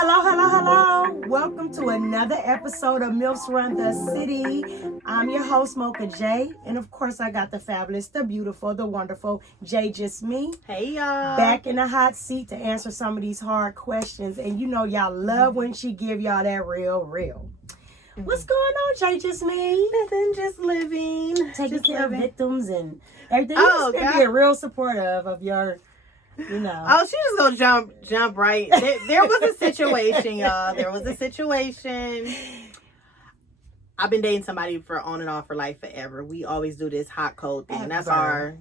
Hello, hello, hello. Welcome to another episode of MILFs Run the City. I'm your host, Mocha J. And of course, I got the fabulous, the beautiful, the wonderful J Just Me. Hey, y'all. Back in the hot seat to answer some of these hard questions. And you know y'all love when she give y'all that real. What's going on, J Just Me? Nothing, just living. Taking care of victims and everything. Oh, You're being real supportive of your... You know. Oh, she's just gonna jump right. There was a situation, y'all. There was a situation. I've been dating somebody for on and off for like forever. We always do this hot cold thing. That's our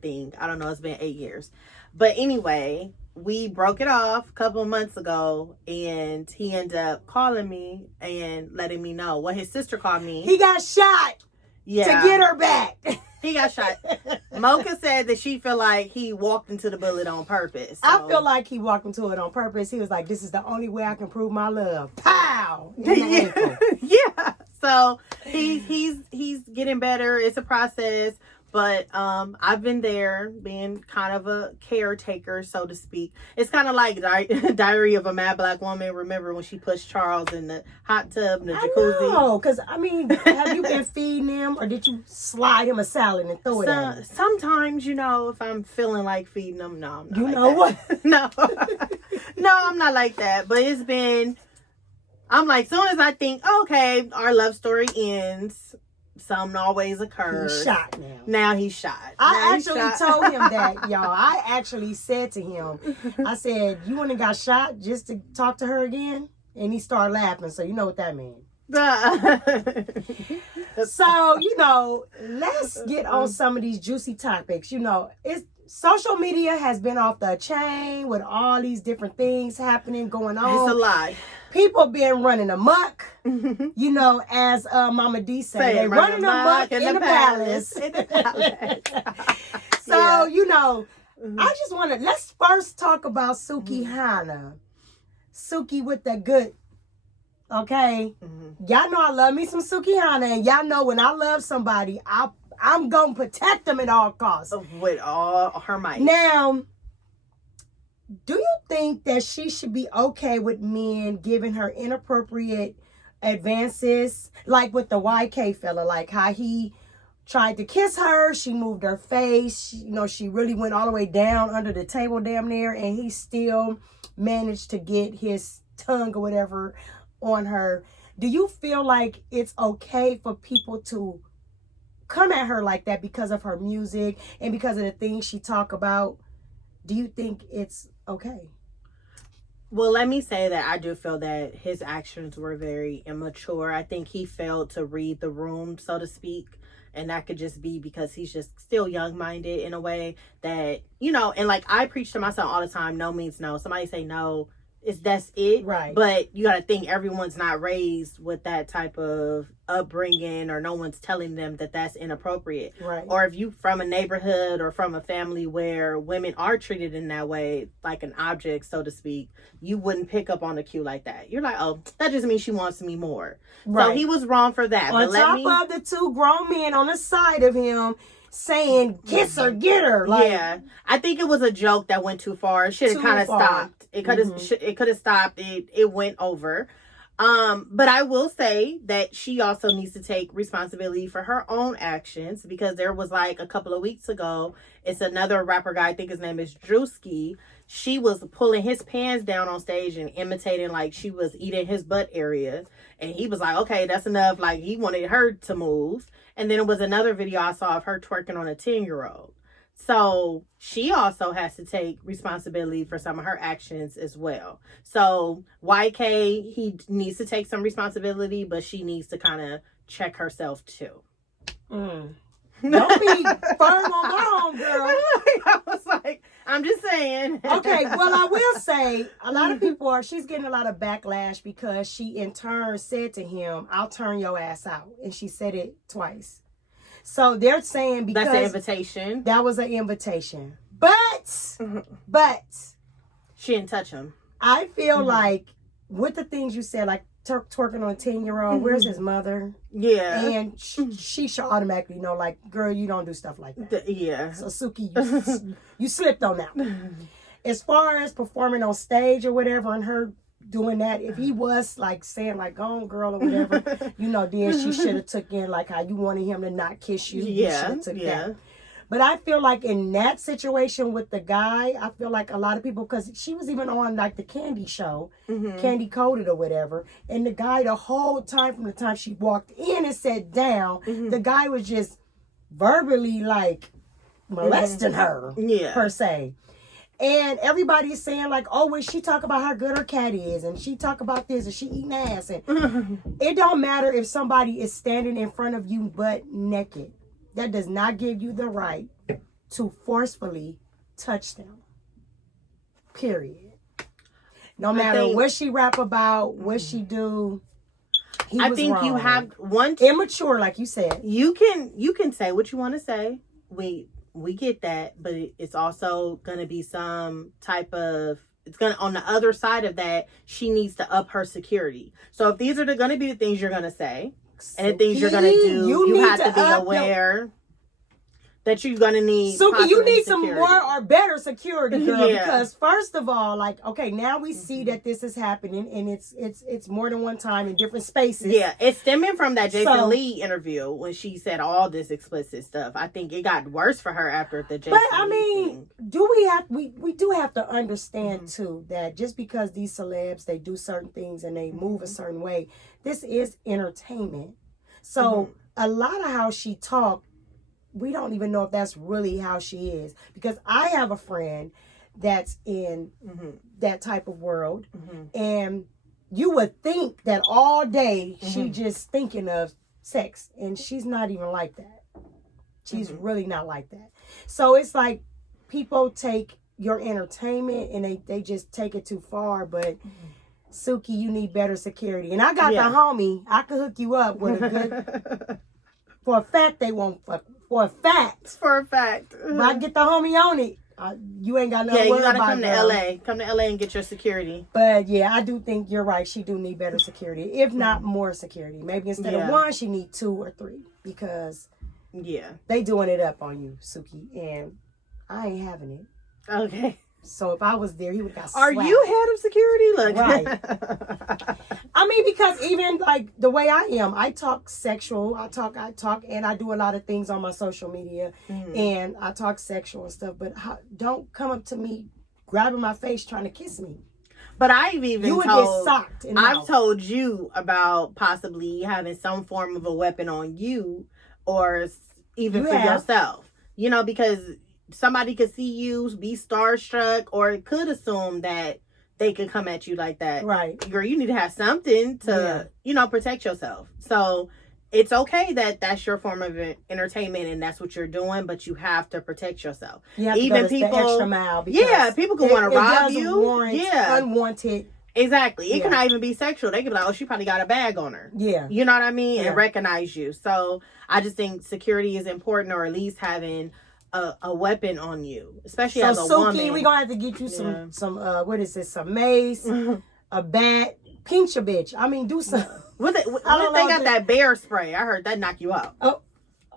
thing. I don't know. It's been 8 years, but anyway, we broke it off a couple of months ago, and he ended up calling me and letting me know. Well, his sister called me. He got shot. Yeah. To get her back. He got shot. Mocha said that she feel like he walked into the bullet on purpose. So. I feel like he walked into it on purpose. He was like, this is the only way I can prove my love. Pow! Yeah. So he's getting better. It's a process. But I've been there being kind of a caretaker, so to speak. It's kind of like Diary of a Mad Black Woman. Remember when she pushed Charles in the hot tub in the jacuzzi? No, because, I mean, have you been feeding him or did you slide him a salad and throw it at him? Sometimes, you know, if I'm feeling like feeding him, no, I'm not. You know what? No. No, I'm not like that. But it's been, I'm like, soon as I think, okay, our love story ends, something always occurs. He's shot now. Now he's shot. I actually told him that, y'all. I actually said to him, I said, you went and got shot just to talk to her again? And he started laughing, so you know what that means. So, you know, let's get on some of these juicy topics. You know, social media has been off the chain with all these different things happening, going on. It's a lot. People been running amok, you know, as Mama D said. They running amok in the palace. So, you know, I just want to, let's first talk about Suki Hana. Suki with the good, okay? Y'all know I love me some Suki Hana, and y'all know when I love somebody, I'm going to protect them at all costs. With all her might. Now, do you think that she should be okay with men giving her inappropriate advances? Like with the YK fella, like how he tried to kiss her, she moved her face, she really went all the way down under the table damn near, and he still managed to get his tongue or whatever on her. Do you feel like it's okay for people to come at her like that because of her music and because of the things she talk about? Do you think it's okay? Well, let me say that I do feel that his actions were very immature. I think he failed to read the room, so to speak. And that could just be because he's just still young-minded in a way that, and like I preach to myself all the time, no means no. Somebody say no, that's it. Right. But you got to think everyone's not raised with that type of upbringing, or no one's telling them that that's inappropriate. Right. Or if you from a neighborhood or from a family where women are treated in that way, like an object, so to speak, you wouldn't pick up on the cue like that. You're like, oh, that just means she wants me more. Right. So he was wrong for that. On top of the two grown men on the side of him saying, kiss her, get her. Like, yeah. I think it was a joke that went too far. It should have kind of stopped. It could have stopped. It went over. But I will say that she also needs to take responsibility for her own actions, because there was like a couple of weeks ago, it's another rapper guy, I think his name is Drewski. She was pulling his pants down on stage and imitating like she was eating his butt area. And he was like, okay, that's enough. Like he wanted her to move. And then it was another video I saw of her twerking on a 10-year-old. So she also has to take responsibility for some of her actions as well. So YK, he needs to take some responsibility, but she needs to kind of check herself too. Don't be firm on my home, girl. I was like, I'm just saying. Okay, well, I will say a lot of people she's getting a lot of backlash because she in turn said to him, I'll turn your ass out. And she said it twice. So they're saying because that's an invitation. That was an invitation. But she didn't touch him. I feel like with the things you said, like twerking on a 10-year-old, where's his mother? Yeah. And she should automatically know, like, girl, you don't do stuff like that. Yeah. So Suki, you slipped on that one. As far as performing on stage or whatever, and her doing that. If he was like saying like, "Go on, girl," or whatever, then she should have took in like how you wanted him to not kiss you. You should have took that. But I feel like in that situation with the guy, I feel like a lot of people, because she was even on like the Candy show, Candy Coated or whatever, and the guy the whole time from the time she walked in and sat down, the guy was just verbally like molesting her, per se. And everybody's saying like, oh, when she talk about how good her cat is, and she talk about this, and she eating ass, and it don't matter if somebody is standing in front of you butt naked. That does not give you the right to forcefully touch them. Period. No matter what she rap about, what she do, I think wrong. You have one immature, like you said. You can say what you want to say. We get that, but it's also gonna be some type of. It's gonna on the other side of that. She needs to up her security. So if these are gonna be the things you're gonna say. And the things you're gonna do, you have to be aware that you're gonna need. Suki, you need some more or better security, girl. Because first of all, like, okay, now we see that this is happening, and it's more than one time in different spaces. Yeah, it's stemming from that Jason Lee interview when she said all this explicit stuff. I think it got worse for her after the Jason. But I mean, we do have to understand too that just because these celebs they do certain things and they move a certain way, this is entertainment. So a lot of how she talked, we don't even know if that's really how she is. Because I have a friend that's in that type of world. And you would think that all day she just thinking of sex. And she's not even like that. She's really not like that. So it's like people take your entertainment and they just take it too far. But Suki, you need better security. And I got the homie. I could hook you up with a good... For a fact, they won't fuck. For a fact. But I get the homie on it. You ain't got no worry about it. Yeah, you gotta come to L.A. Come to L.A. and get your security. But yeah, I do think you're right. She do need better security. If not more security. Maybe instead of one, she need 2 or 3. Because they doing it up on you, Suki. And I ain't having it. Okay. So if I was there, he would have got slapped. Are you head of security? Look. Right. I mean, because even like the way I am, I talk sexual. I talk, and I do a lot of things on my social media, and I talk sexual and stuff. But don't come up to me, grabbing my face, trying to kiss me. But I've even you would get socked. I've told you about possibly having some form of a weapon on you, or even for yourself. Because somebody could see you, be starstruck, or it could assume that they could come at you like that. Right. Girl, you need to have something to, protect yourself. So it's okay that that's your form of entertainment and that's what you're doing, but you have to protect yourself. You have even to go the extra mile. People can want to rob you. Unwanted. Exactly. It can not even be sexual. They can be like, oh, she probably got a bag on her. Yeah. You know what I mean? And recognize you. So I just think security is important, or at least having a weapon on you, especially as a woman. So Suki, we're gonna have to get you some what is this? Some mace, a bat, pinch a bitch. I mean, do something. What if they got that bear spray? I heard that knock you out. Oh.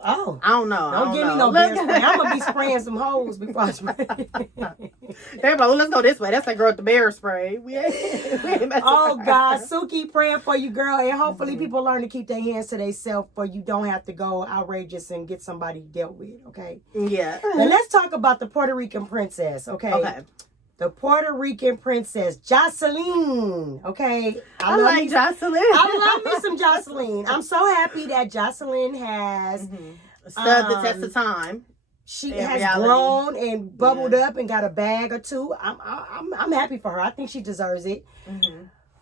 I don't know. Don't give me no bear spray. I'm gonna be spraying some holes before I spray. Everybody, well, let's go this way. That's that girl with the bear spray. We ain't God, Suki, praying for you, girl, and hopefully people learn to keep their hands to themselves, for you don't have to go outrageous and get somebody dealt with. Okay. Yeah. Now let's talk about the Puerto Rican princess. Okay. The Puerto Rican princess, Jocelyn. Okay. I like Jocelyn. I love me some Jocelyn. I'm so happy that Jocelyn has stood the test of time. She has grown and bubbled up and got a bag or 2. I'm happy for her. I think she deserves it.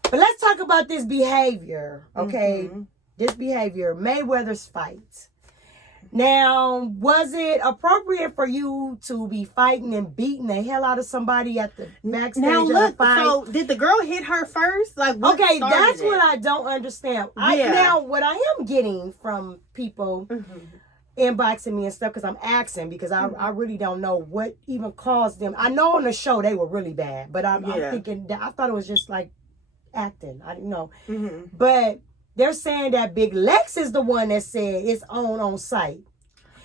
But let's talk about this behavior. Okay. This behavior, Mayweather's fight. Now, was it appropriate for you to be fighting and beating the hell out of somebody at the backstage of the fight? So did the girl hit her first? Like, what that's what I don't understand. Now, what I am getting from people inboxing me and stuff, because I'm asking, because I really don't know what even caused them. I know on the show they were really bad, but I'm thinking that I thought it was just like acting. I didn't know. But they're saying that Big Lex is the one that said it's on site.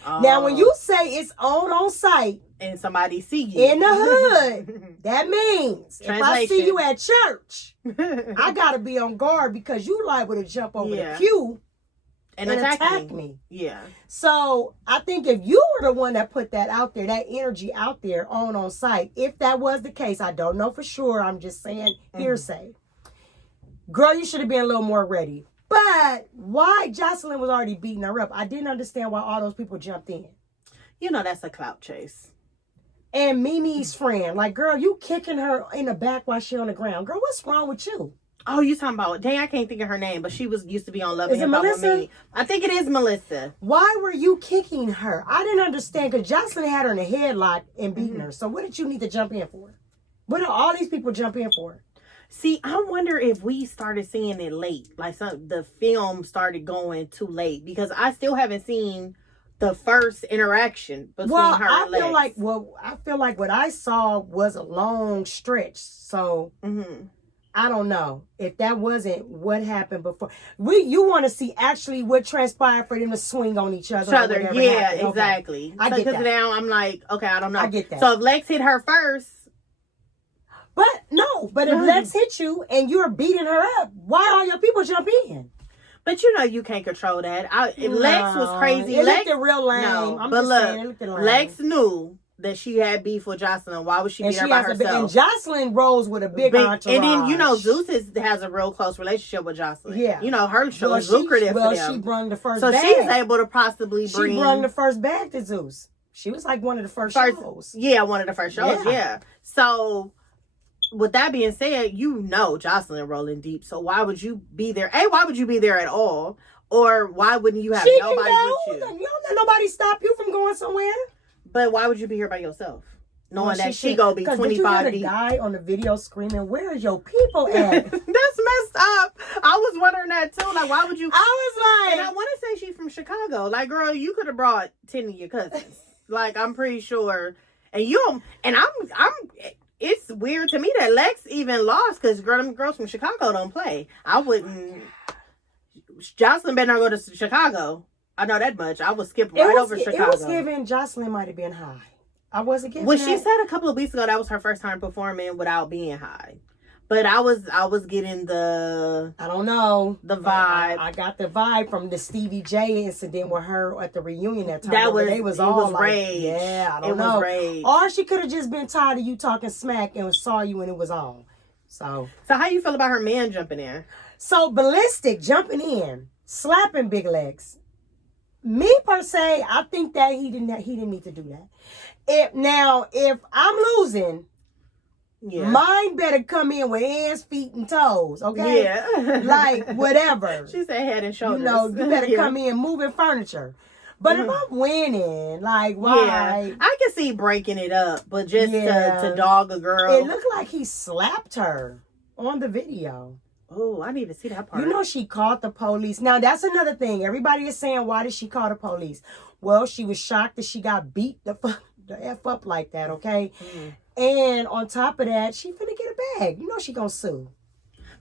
Now, when you say it's on site and somebody see you in the hood, that means if I see you at church, I gotta be on guard because you liable to jump over the pew and attack me. Yeah. So I think if you were the one that put that out there, that energy out there on site, if that was the case, I don't know for sure. I'm just saying hearsay. Girl, you should have been a little more ready. But why Jocelyn was already beating her up? I didn't understand why all those people jumped in. You know that's a clout chase. And Mimi's friend, like, girl, you kicking her in the back while she on the ground. Girl, what's wrong with you? Oh, you talking about, dang, I can't think of her name, but she used to be on Love and Hip Hop with Me. I think it is Melissa. Why were you kicking her? I didn't understand because Jocelyn had her in a headlock and beating her. So what did you need to jump in for? What did all these people jump in for? See, I wonder if we started seeing it late. Like the film started going too late because I still haven't seen the first interaction between her and Lex. I feel like what I saw was a long stretch. So I don't know if that wasn't what happened before. You want to see actually what transpired for them to swing on each other. Yeah, exactly. Okay. I get that. Because now I'm like, okay, I don't know. I get that. So if Lex hit her first. But if Lex hit you and you're beating her up, why all your people jump in? But you know you can't control that. If Lex was crazy. It looked real lame. No, I'm but just saying, it looked lame. Lex knew that she had beef with Jocelyn. Why would she be there by herself? And Jocelyn rolls with a big entourage. And then, you know, Zeus has a real close relationship with Jocelyn. Yeah. You know, her show is lucrative for them. She brung the first bag. So she's able to possibly bring... She brung the first bag to Zeus. She was like one of the first shows. Yeah, one of the first shows, yeah. So... with that being said, you know Jocelyn rolling deep. So why would you be there? Why would you be there at all? Or why wouldn't you have nobody with you? You don't let nobody stop you from going somewhere. But why would you be here by yourself? Knowing that she gonna be 25 deep. Because the guy on the video screaming, where are your people at? That's messed up. I was wondering that too. Like, why would you? I was like... And I want to say she's from Chicago. Like, girl, you could have brought 10 of your cousins. Like, I'm pretty sure. And it's weird to me that Lex even lost because girls from Chicago don't play. I wouldn't. Jocelyn better not go to Chicago. I know that much. I would skip over Chicago. It was given Jocelyn might have been high. I wasn't getting Well, she said a couple of weeks ago that was her first time performing without being high. But I was getting the... I don't know. The vibe. I got the vibe from the Stevie J incident with her at the reunion that time. It was rage. Yeah, I don't know. It was rage. Or she could have just been tired of you talking smack and saw you when it was on. So how you feel about her man jumping in? So Ballistic jumping in, slapping Big Lex. Me per se, I think that he didn't need to do that. If I'm losing, mine better come in with hands, feet, and toes. Okay, like whatever. She said head and shoulders. You better come in moving furniture. But if I'm winning, like why? Yeah. I can see breaking it up, but just to dog a girl. It looked like he slapped her on the video. Oh, I need to see that part. You know she called the police. Now, that's another thing. Everybody is saying, why did she call the police? Well, she was shocked that she got beat the F up like that, okay? And on top of that, she finna get a bag. You know she gonna sue.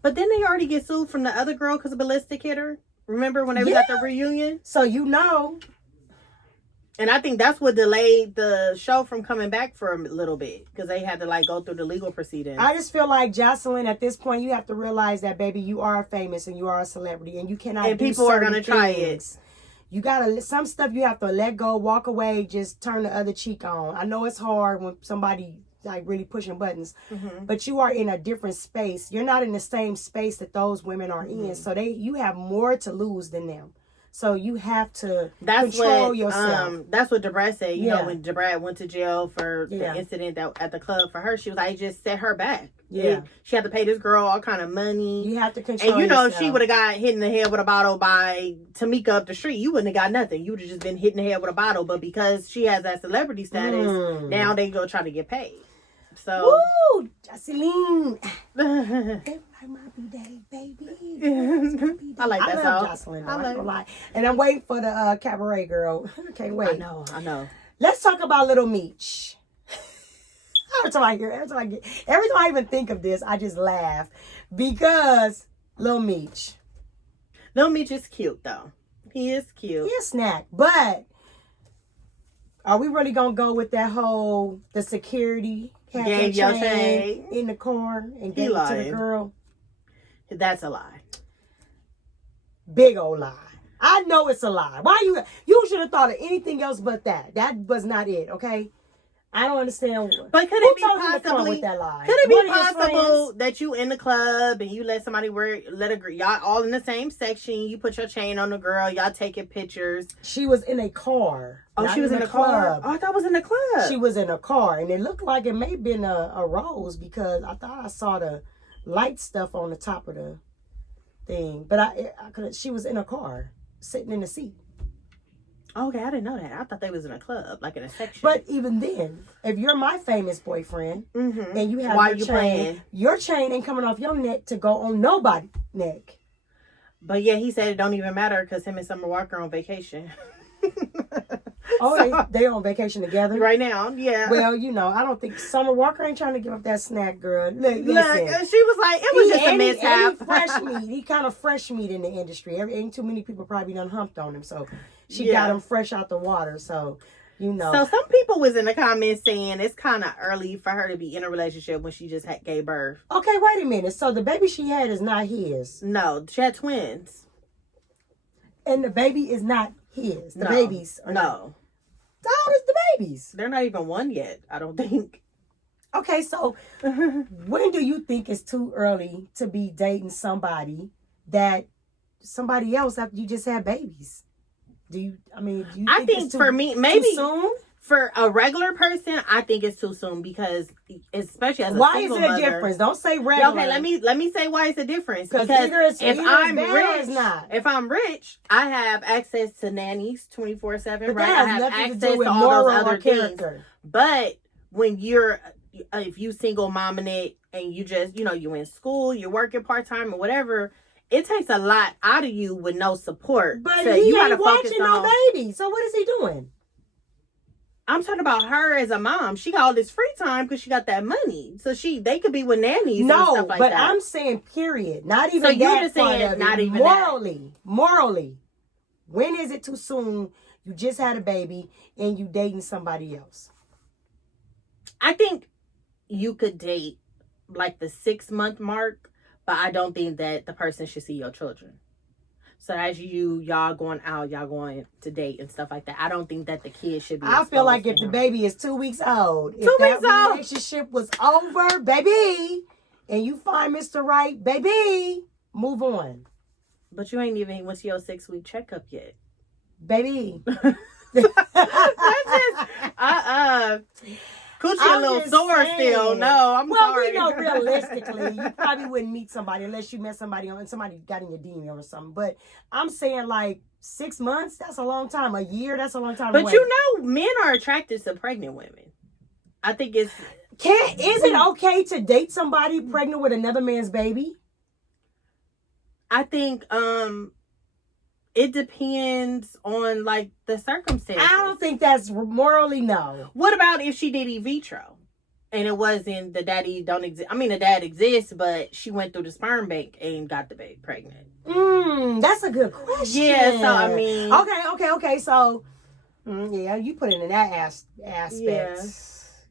But then they already get sued from the other girl because Ballistic hit her. Remember when they was at the reunion? So you know. And I think that's what delayed the show from coming back for a little bit. Because they had to go through the legal proceedings. I just feel like Jocelyn, at this point, you have to realize that, baby, you are famous and you are a celebrity. And you cannot and people are going to try it. You gotta, some stuff you have to let go, walk away, just turn the other cheek on. I know it's hard when somebody really pushing buttons, but you are in a different space. You're not in the same space that those women are in. So you have more to lose than them. So you have to control yourself. That's what Debrat said. You know, when Debrat went to jail for the incident at the club for her, she was like, just set her back. Yeah. She had to pay this girl all kind of money. You have to control And you know, yourself. if she would have got hit in the head with a bottle by Tamika up the street, you wouldn't have got nothing. You would have just been hit in the head with a bottle. But because she has that celebrity status, now they go try to get paid. So, woo, Jocelyn. My B-Day, baby. I like that song. I love Jocelyn. I love it. And I'm waiting for the cabaret girl. I can't wait. I know. Let's talk about Little Meech. Every time I even think of this, I just laugh because Little Meech. Little Meech is cute though. He is cute. He a snack, but Are we really gonna go with that whole the security had Gave your your chain chain. in the car and He gave it to the lying. girl? That's a lie. Big old lie. I know it's a lie. Why you should have thought of anything else but that. That was not it, okay? I don't understand. But could Who it be told him to come possibly? with that lie? Could it be One of his possible friends? that you in the club and you let somebody y'all all in the same section? You put your chain on the girl. Y'all taking pictures. She was in a car. Oh, not she was in a a car. club. Oh, I thought it was in the club. She was in a car, and it looked like it may have been a rose because I thought I saw the light stuff on the top of the thing. But I could. She was in a car, sitting in the seat. Okay, I didn't know that. I thought they was in a club, like in a section. But even then, if you're my famous boyfriend mm-hmm. and you have Why your you chain, playing? your chain ain't coming off your neck to go on nobody's neck. But yeah, he said it don't even matter because him and Summer Walker on vacation. Oh, So, they on vacation together right now, yeah. Well, you know, I don't think Summer Walker ain't trying to give up that snack, girl. Look, Look, listen. she was like, it was just a And mishap. he fresh meat. He kind of fresh meat in the industry. Ain't too many people probably done humped on him, so she Yeah. got him fresh out the water. So, you know. So some people was in the comments saying it's kind of early for her to be in a relationship when she just gave birth. Okay, wait a minute. So the baby she had is not his, No, she had twins. and the baby is not his. The No. babies are not. No, How old is the babies? they're not even one yet. I don't think. Okay, so when do you think it's too early to be dating somebody else after you just had babies? Do you I think it's for me, maybe too soon? for a regular person, I think it's too soon because, especially as a Why is single it a mother, difference? Don't say regular. Okay, let me say why it's a difference. 'Cause Because either it's if either I'm it's bad or it's rich, not. if I'm rich, I have access to nannies 24/7. But Right, that I has have nothing access to do with all moral those or other things. character. But when if you single momming it and you just you in school, you're working part time or whatever, it takes a lot out of you with no support. But So he you gotta ain't focus watching on. no baby. So what is he doing? I'm talking about her as a mom. She got all this free time because she got that money. So they could be with nannies and No, stuff like but that. I'm saying period. Not even So you're that just part saying of not it. even Morally. When is it too soon? You just had a baby and you dating somebody else. I think you could date like the 6-month mark, but I don't think that the person should see your children. So as y'all going out, y'all going to date and stuff like that. I don't think that the kid should be. I feel like if exposed to the him. baby is 2 weeks old, if 2 that weeks old. relationship was over, baby, and you find Mr. Right, baby, move on. But you ain't even went to your 6-week checkup yet. Baby. That's just Coochie a I'm little just sore saying. still. No, I'm Well, sorry. we know realistically, you probably wouldn't meet somebody unless you met somebody and somebody got in your DM or something. But I'm saying like 6 months, that's a long time. A year, that's a long time. But to wait. you know, men are attracted to pregnant women. I think it's. Is it okay to date somebody pregnant with another man's baby? I think it depends on like the circumstances. I don't think that's morally no. What about if she did in vitro and it wasn't the daddy don't exist? I mean, the dad exists, but she went through the sperm bank and got the baby pregnant. That's a good question. Yeah, so I mean, okay. So, yeah, you put it in that aspect.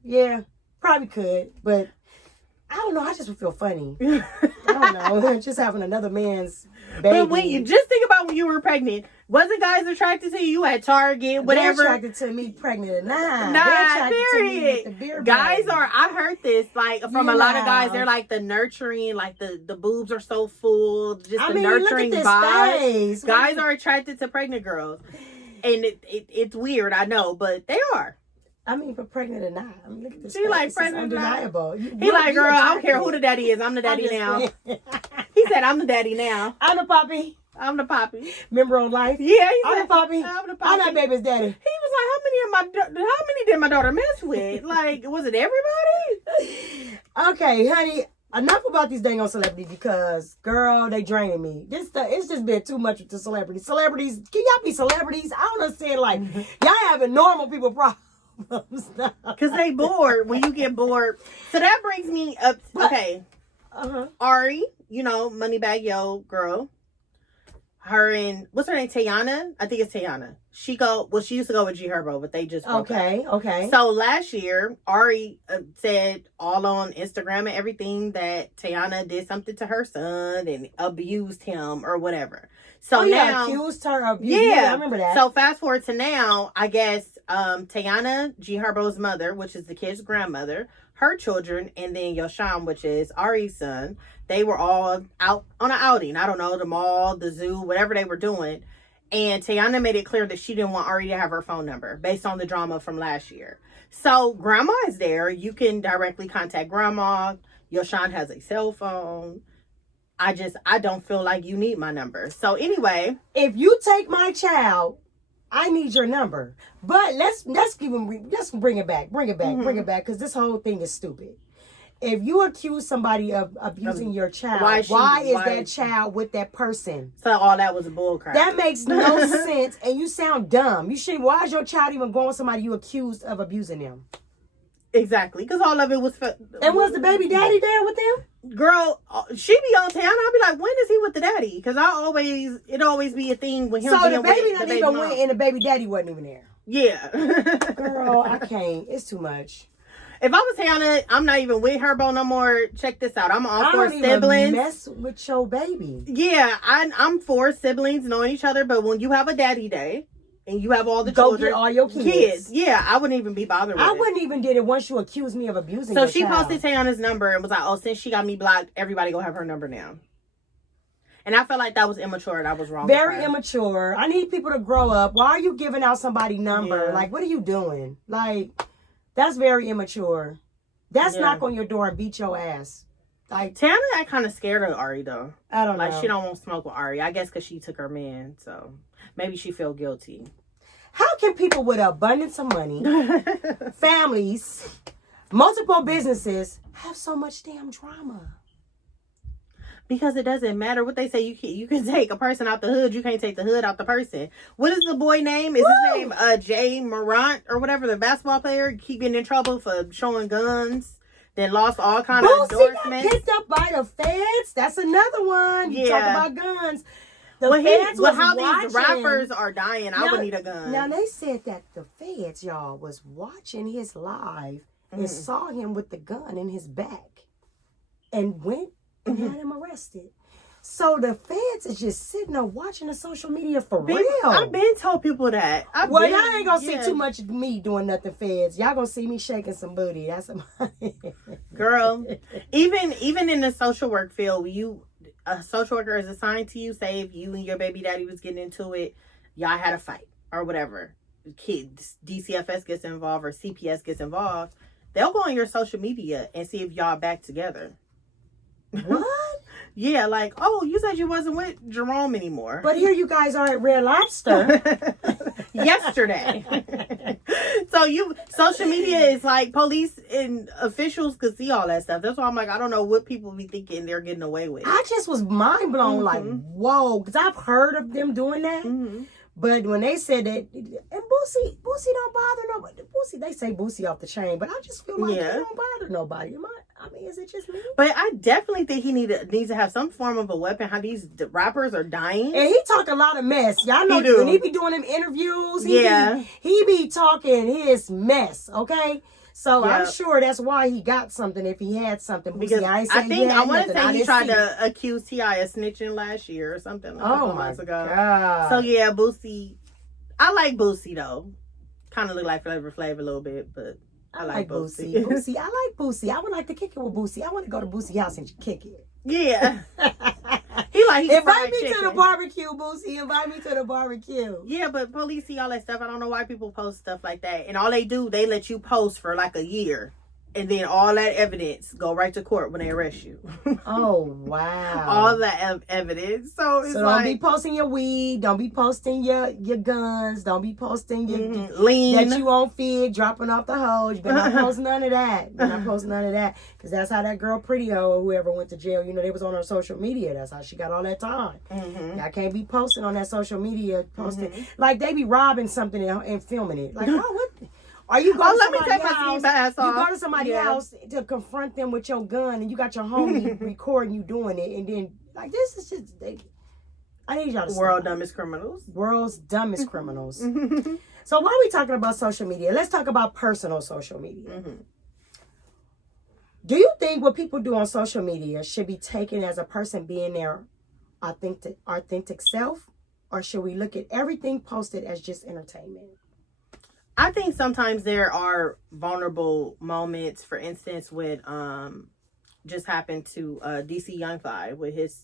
Yeah, probably could, but I don't know. I just would feel funny. I don't know. Just having another man's baby. But when you just think about when you were pregnant, wasn't guys attracted to you at Target, whatever? They're attracted to me pregnant or not. Nah, They're attracted to me period. with the beer Guys belly. are. I heard this like from a lot of guys. They're like the nurturing, like the boobs are so full, just the nurturing look at this vibe. face. Guys are attracted to pregnant girls, and it's weird, I know, but they are. I mean, for pregnant or not. I mean, look at this. She face. like It's pregnant or not. undeniable. He like, girl, I don't care who the daddy is. I'm the daddy now. He said, I'm the daddy now. I'm the poppy. I'm the poppy. Member on life. Yeah, he I'm said, the poppy. I'm the I'm poppy. that baby's daddy. He was like, how many did my daughter mess with? Like, was it everybody? Okay, honey. Enough about these dang on celebrities because, girl, they draining me. It's just been too much with the celebrities. Celebrities, can y'all be celebrities? I don't understand. Like, y'all having normal people problems. Because they bored when you get bored. So that brings me up. Okay. Uh-huh. Ari, Moneybag Yo girl. her and what's her name? Tayana? I think it's Tayana. She used to go with G Herbo, but they just broke up. Okay. So last year, Ari said all on Instagram and everything that Tayana did something to her son and abused him or whatever. So now accused her of abuse. Yeah, I remember that. So fast forward to now, I guess Tayana, G Herbo's mother, which is the kid's grandmother, her children, and then Yoshan, which is Ari's son, they were all out on an outing. I don't know, the mall, the zoo, whatever they were doing. And Tayana made it clear that she didn't want Ari to have her phone number based on the drama from last year. So grandma is there. You can directly contact grandma. Yoshan has a cell phone. I don't feel like you need my number. So anyway, if you take my child, I need your number. But let's bring it back, because this whole thing is stupid. If you accuse somebody of abusing your child, why is that child with that person? So all that was bullcrap. That makes no sense, and you sound dumb. You shouldn't. Why is your child even going with somebody you accused of abusing them? Exactly, because all of it was. And was the baby daddy there with them? Girl, she be on town. I'll be like, when is he with the daddy? Because it always be a thing with him. So the baby not even went, and the baby daddy wasn't even there. Yeah. Girl, I can't. It's too much. If I was Hannah, I'm not even with Herbo no more. Check this out. I'm all for siblings. I don't even mess with your baby. Yeah, I'm for siblings knowing each other. But when you have a daddy day and you have all the Go children, get all your kids. Yeah, I wouldn't even be bothered with it. I wouldn't even did it once you accused me of abusing. So your she child. posted Tayana's number and was like, "Oh, since she got me blocked, everybody gonna have her number now." And I felt like that was immature and I was wrong. Very immature. I need people to grow up. Why are you giving out somebody's number? Yeah. Like, what are you doing? Like, that's very immature. That's knock on your door and beat your ass. Like, Tayana, I kind of scared of Ari though. I don't know. Like, she don't want to smoke with Ari. I guess because she took her man, so maybe she feel guilty. How can people with abundance of money, families, multiple businesses have so much damn drama? Because it doesn't matter what they say. You can take a person out the hood. You can't take the hood out the person. What is the boy name? Is his name Jay Morant or whatever, the basketball player? Keep getting in trouble for showing guns. Then lost all kind of endorsements. Got picked up by the feds. That's another one. You talk about guns. How these rappers are dying, I would need a gun. Now they said that the feds, y'all, was watching his live and saw him with the gun in his back and went and had him arrested. So the feds is just sitting there watching the social media for real. I've been told people that. Y'all ain't gonna see too much of me doing nothing, feds. Y'all gonna see me shaking some booty. That's girl. Even in the social work field, a social worker is assigned to you. Say if you and your baby daddy was getting into it, y'all had a fight or whatever. Kids, DCFS gets involved or CPS gets involved. They'll go on your social media and see if y'all back together. What? Yeah, like, oh, you said you wasn't with Jerome anymore. But here you guys are at Red Lobster. Yesterday. So social media is like police and officials could see all that stuff. That's why I'm like, I don't know what people be thinking they're getting away with. I just was mind blown, like, whoa, because I've heard of them doing that. But when they said that, and Boosie don't bother nobody. They say Boosie off the chain, but I just feel like he don't bother nobody. I mean, is it just me? But I definitely think he needs to have some form of a weapon. How these rappers are dying. And he talk a lot of mess. Y'all know when he be doing them interviews, he be talking his mess, okay? So I'm sure that's why he got something if he had something. Because I want to say he tried to accuse T.I. of snitching last year or something a couple months ago. God. So yeah, Boosie. I like Boosie though. Kind of look like Flavor Flav a little bit, but I like Boosie. Boosie. I like Boosie. I would like to kick it with Boosie. I want to go to Boosie's house and kick it. Yeah. Invite me to the barbecue, Boosie. Invite me to the barbecue. Yeah, but police see all that stuff. I don't know why people post stuff like that. And all they do, they let you post for like a year. And then all that evidence go right to court when they arrest you. Oh, wow. All that evidence. So don't be posting your weed. Don't be posting your guns. Don't be posting your lean. That you on Fig, dropping off the hose. You better not post none of that. Because that's how that girl Pretty O or whoever went to jail, they was on her social media. That's how she got all that time. Y'all can't be posting on that social media. Like they be robbing something and filming it. Like, what? Or you go to somebody's house to confront them with your gun and you got your homie recording you doing it, and then like this is just I need y'all to World stop. dumbest criminals. World's dumbest criminals. So while we talking about social media, let's talk about personal social media. Do you think what people do on social media should be taken as a person being their authentic self, or should we look at everything posted as just entertainment? I think sometimes there are vulnerable moments. For instance, with just happened to DC Young Fly with his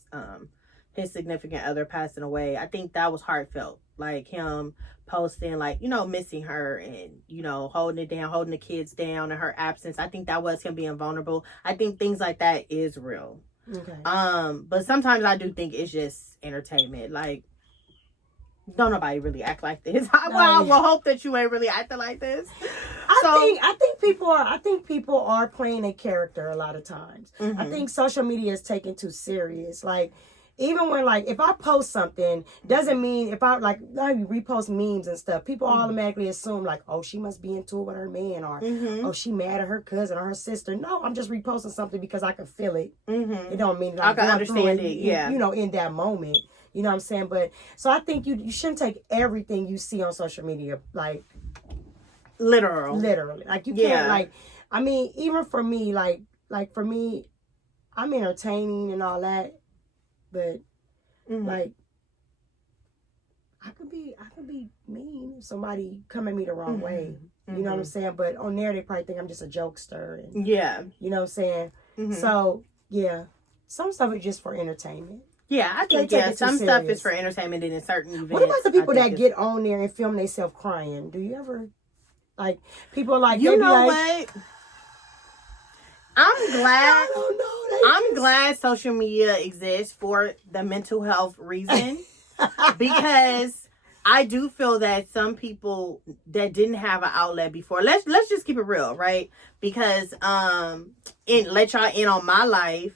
significant other passing away. I think that was heartfelt, like him posting, like, missing her and, holding it down, holding the kids down in her absence. I think that was him being vulnerable. I think things like that is real. Okay. But sometimes I do think it's just entertainment. Like, don't nobody really act like this. I will hope that you ain't really acting like this. I think people are playing a character a lot of times. I think social media is taken too serious. Like, even when, like, if I post something, doesn't mean if I, like repost memes and stuff, people automatically assume, like, oh, she must be into it with her man, or, oh, she mad at her cousin or her sister. No, I'm just reposting something because I can feel it. It don't mean that I can understand it, yeah. In that moment. You know what I'm saying? But, so I think you shouldn't take everything you see on social media, like, literally. Like, you can't, like, I mean, even for me, like for me, I'm entertaining and all that. But like, I could be mean if somebody come at me the wrong way. You know what I'm saying? But on there, they probably think I'm just a jokester. And, you know what I'm saying? So yeah, some stuff is just for entertainment. Yeah, I think some stuff is for entertainment and in certain events. What about the people that get on there and film themselves crying? Do you ever, like, people like, you know what? I'm glad social media exists for the mental health reason, because I do feel that some people that didn't have an outlet before, let's just keep it real, right? Because let y'all in on my life.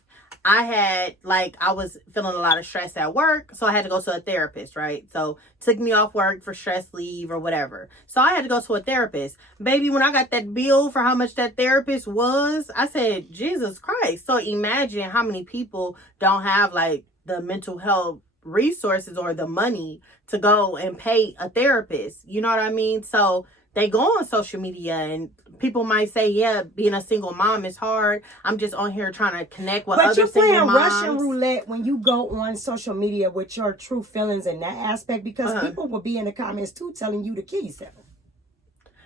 I was feeling a lot of stress at work, so I had to go to a therapist, right? So took me off work for stress leave or whatever. So I had to go to a therapist. Baby, when I got that bill for how much that therapist was, I said, Jesus Christ. So imagine how many people don't have, like, the mental health resources or the money to go and pay a therapist. You know what I mean? So they go on social media, and people might say, yeah, being a single mom is hard. I'm just on here trying to connect with other single moms. But you're playing Russian roulette when you go on social media with your true feelings in that aspect, because people will be in the comments too telling you to kill yourself.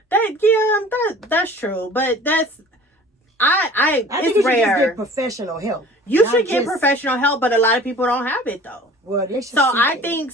That's true. But that's, I think you should just get professional help. You should get professional help, but a lot of people don't have it, though. Well, they should. So I think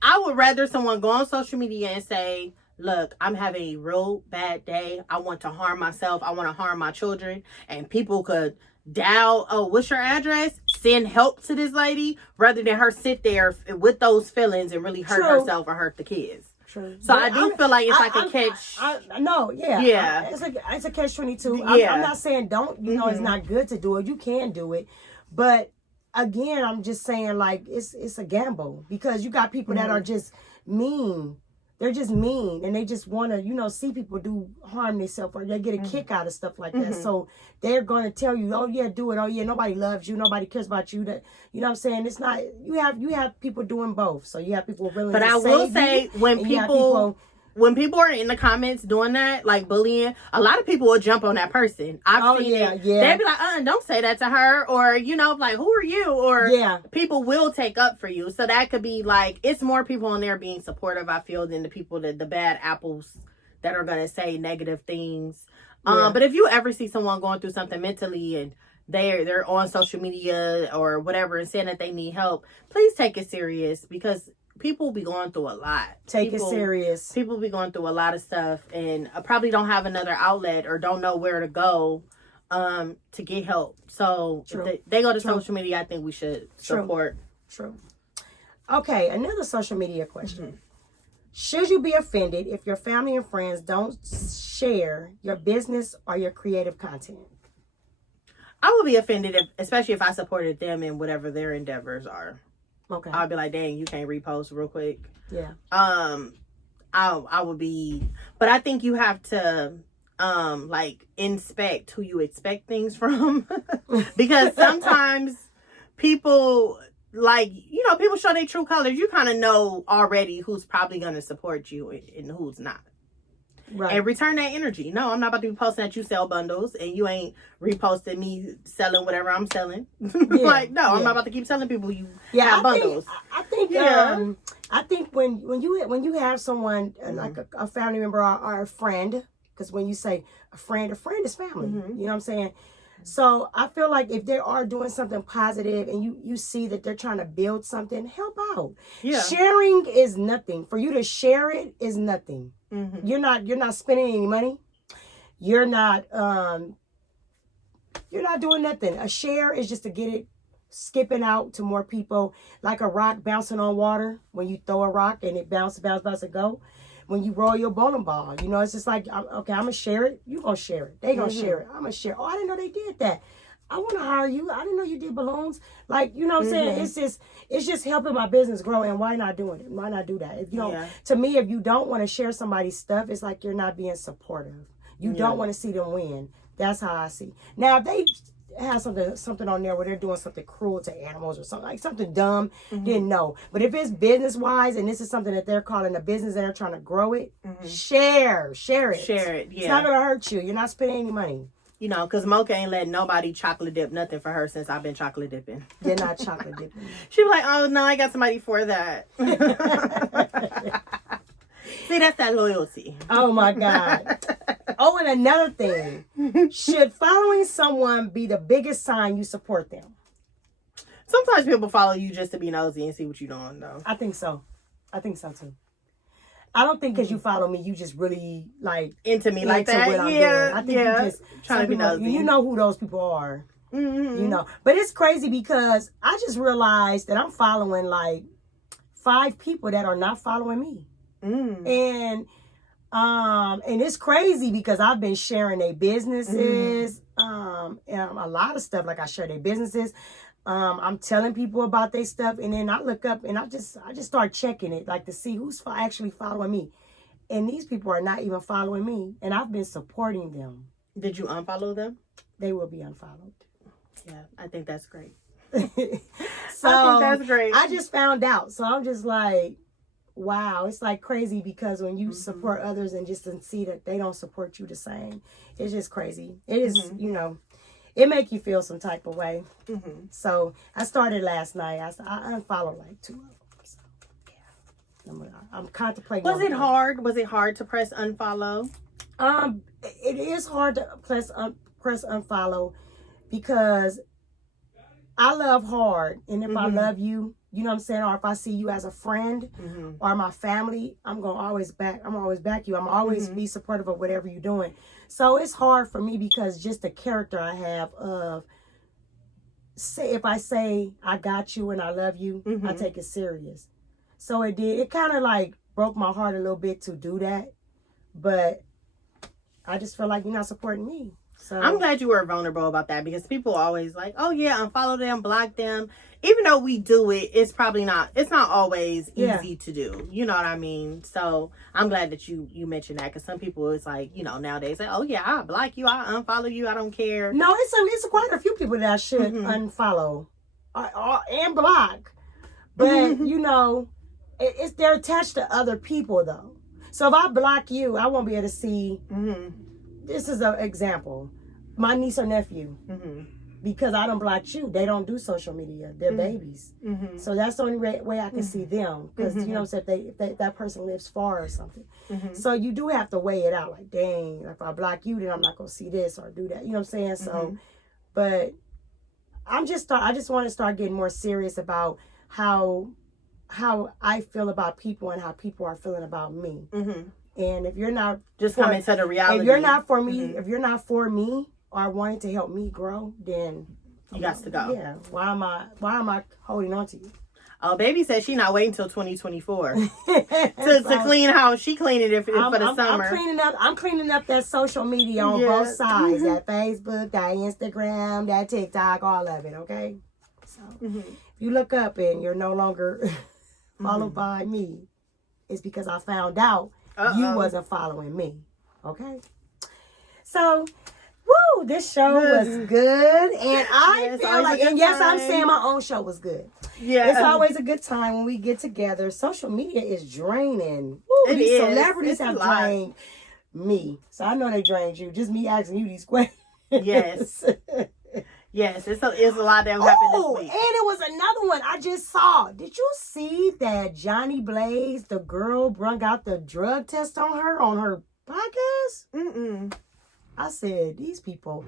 I would rather someone go on social media and say, look, I'm having a real bad day. I want to harm myself. I want to harm my children. And people could dial, oh, what's your address? Send help to this lady, rather than her sit there with those feelings and really hurt herself or hurt the kids. True. So but I do feel like it's like a catch. Yeah. It's a catch-22. I'm not saying don't, it's not good to do it. You can do it. But again, I'm just saying, like, it's a gamble, because you got people that are just mean. They're just mean, and they just want to, see people do harm themselves, or they get a kick out of stuff like that. So they're going to tell you, oh yeah, do it. Oh yeah, nobody loves you. Nobody cares about you. That, you know what I'm saying? It's not, you have people doing both. So you have people willing to save you. But I will say, when people are in the comments doing that, like bullying, a lot of people will jump on that person. I've seen it. Yeah. They'll be like, don't say that to her. Or, like, who are you? Or people will take up for you. So that could be like, it's more people in there being supportive, I feel, than the people the bad apples that are going to say negative things. But if you ever see someone going through something mentally and they're on social media or whatever and saying that they need help, please take it serious, because people be going through a lot. Take it serious. People be going through a lot of stuff, and probably don't have another outlet or don't know where to go to get help. So if they go to social media, I think we should support. True. Okay, another social media question. Should you be offended if your family and friends don't share your business or your creative content? I would be offended, especially if I supported them in whatever their endeavors are. Okay. I'll be like, dang, you can't repost real quick. Yeah. I would be, but I think you have to, like, inspect who you expect things from, because sometimes people, like, you know, people show their true colors, you kind of know already who's probably going to support you and who's not. Right. And return that energy. No, I'm not about to be posting that you sell bundles and you ain't reposting me selling whatever I'm selling. Like, no, I'm not about to keep telling people you have bundles. I think when you have someone like a family member or a friend, because when you say a friend is family. You know what I'm saying? So I feel like if they are doing something positive and you see that they're trying to build something, help out. Yeah. Sharing is nothing. For you to share it is nothing. You're not spending any money. You're not doing nothing. A share is just to get it skipping out to more people, like a rock bouncing on water. When you throw a rock and it bounce and go. When you roll your bowling ball, you know, it's just like, okay, I'm gonna share it. You gonna share it. They gonna share it. I'm gonna share. Oh, I didn't know they did that. I want to hire you. I didn't know you did balloons. Like, you know what I'm saying? It's just helping my business grow. And why not doing it? Why not do that? If you don't, to me, if you don't want to share somebody's stuff, it's like you're not being supportive. You don't want to see them win. That's how I see. Now, if they have something on there where they're doing something cruel to animals or something, like something dumb, then no. But if it's business wise and this is something that they're calling a business and they're trying to grow it, share it. Share it. Yeah. It's not gonna hurt you. You're not spending any money. You know, because Mocha ain't letting nobody chocolate dip nothing for her since I've been chocolate dipping. You're not chocolate dipping. She was like, oh, no, I got somebody for that. See, that's that loyalty. Oh, my God. Oh, and another thing. Should following someone be the biggest sign you support them? Sometimes people follow you just to be nosy and see what you're doing, though. I think so. Too. I don't think because you follow me, you just really like into me like that. What I'm doing. I think you just trying to be nosy. You know who those people are. You know, but it's crazy because I just realized that I'm following like 5 people that are not following me, and it's crazy because I've been sharing their businesses, and a lot of stuff. Like I share their businesses. I'm telling people about their stuff, and then I look up and I just start checking it, like to see who's actually following me. And these people are not even following me, and I've been supporting them. Did you unfollow them? They will be unfollowed. Yeah, I think that's great. So I think that's great. I just found out, so I'm just like, wow, it's like crazy because when you support others and just to see that they don't support you the same, it's just crazy. It is, you know. It make you feel some type of way. So I started last night. I unfollowed like 2 of them. So yeah, I'm contemplating. Was it hard? Was it hard to press unfollow? It is hard to press unfollow because I love hard, and if I love you, you know what I'm saying, or if I see you as a friend or my family, I'm always back you. I'm always be supportive of whatever you're doing. So it's hard for me because just the character I have of, if I say I got you and I love you, I take it serious. So it kind of like broke my heart a little bit to do that, but I just feel like you're not supporting me. So I'm glad you were vulnerable about that because people always like, oh yeah, unfollow them, block them. Even though we do it, it's not always easy to do. You know what I mean? So I'm glad that you mentioned that because some people, it's like, you know, nowadays say, oh yeah, I'll block you, I'll unfollow you, I don't care. No, it's quite a few people that I should unfollow and block. But, you know, they're attached to other people though. So if I block you, I won't be able to see, this is an example, my niece or nephew. Because I don't block you, they don't do social media. They're babies. So that's the only way I can see them. Because, you know, so if that person lives far or something. So you do have to weigh it out. Like, dang, if I block you, then I'm not going to see this or do that. You know what I'm saying? So, but I just want to start getting more serious about how I feel about people and how people are feeling about me. And if you're not... Just coming to the reality. If you're not for me, if you're not for me, or wanting to help me grow, then you got to go. Yeah. Why am I holding on to you? Oh, baby said she not waiting till 2024 to clean house. She cleaning it for the summer. I'm cleaning up that social media on both sides. That Facebook, that Instagram, that TikTok, all of it. Okay. So if you look up and you're no longer followed by me, it's because I found out you wasn't following me. Okay. So. Woo, this show was good. And I feel like, and yes, I'm saying my own show was good. Yeah. It's always a good time when we get together. Social media is draining. Woo, these celebrities have drained me. So I know they drained you. Just me asking you these questions. Yes. Yes, it's a lot that happened this week. And it was another one I just saw. Did you see that Johnny Blaze, the girl, brung out the drug test on her podcast? Mm-mm. I said, these people,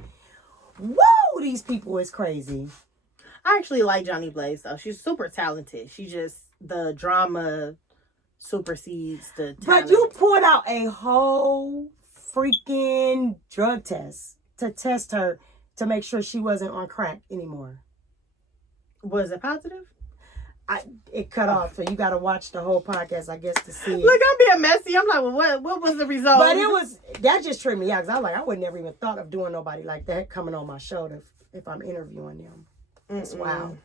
whoa, these people is crazy. I actually like Johnny Blaze, though. She's super talented. She just, the drama supersedes the talent. But you pulled out a whole freaking drug test to test her to make sure she wasn't on crack anymore. Was it positive? It cut off, so you got to watch the whole podcast, I guess, to see it. Look, I'm being messy. I'm like, well, what was the result? But that just tripped me out, because I was like, I would never even thought of doing nobody like that coming on my show if I'm interviewing them. It's wild.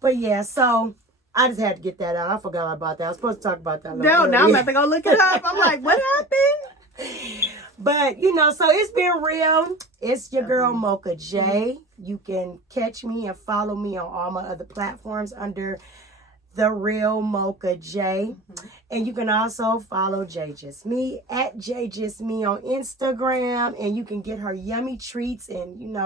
But yeah, so I just had to get that out. I forgot about that. I was supposed to talk about that. No, now I'm about to go look it up. I'm like, what happened? But, so it's been real. It's your girl, Mocha J. You can catch me and follow me on all my other platforms under The Real Mocha J. And you can also follow J Just Me at J Just Me on Instagram. And you can get her yummy treats and,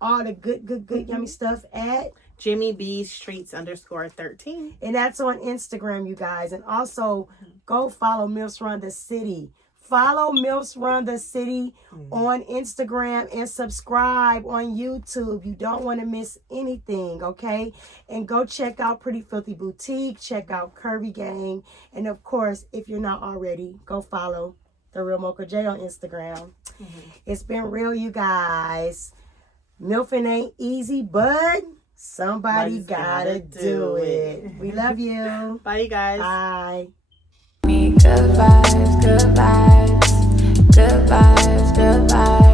all the good yummy stuff at Jimmy B's Streets _13. And that's on Instagram, you guys. And also go follow Milfs Run the City. Follow Milfs Run the City on Instagram and subscribe on YouTube. You don't want to miss anything, okay? And go check out Pretty Filthy Boutique. Check out Curvy Gang. And of course, if you're not already, go follow The Real Mocha J on Instagram. It's been real, you guys. Milfing ain't easy, but somebody gotta do it. We love you. Bye, you guys. Bye. Good vibes, good vibes, good vibes, good vibes.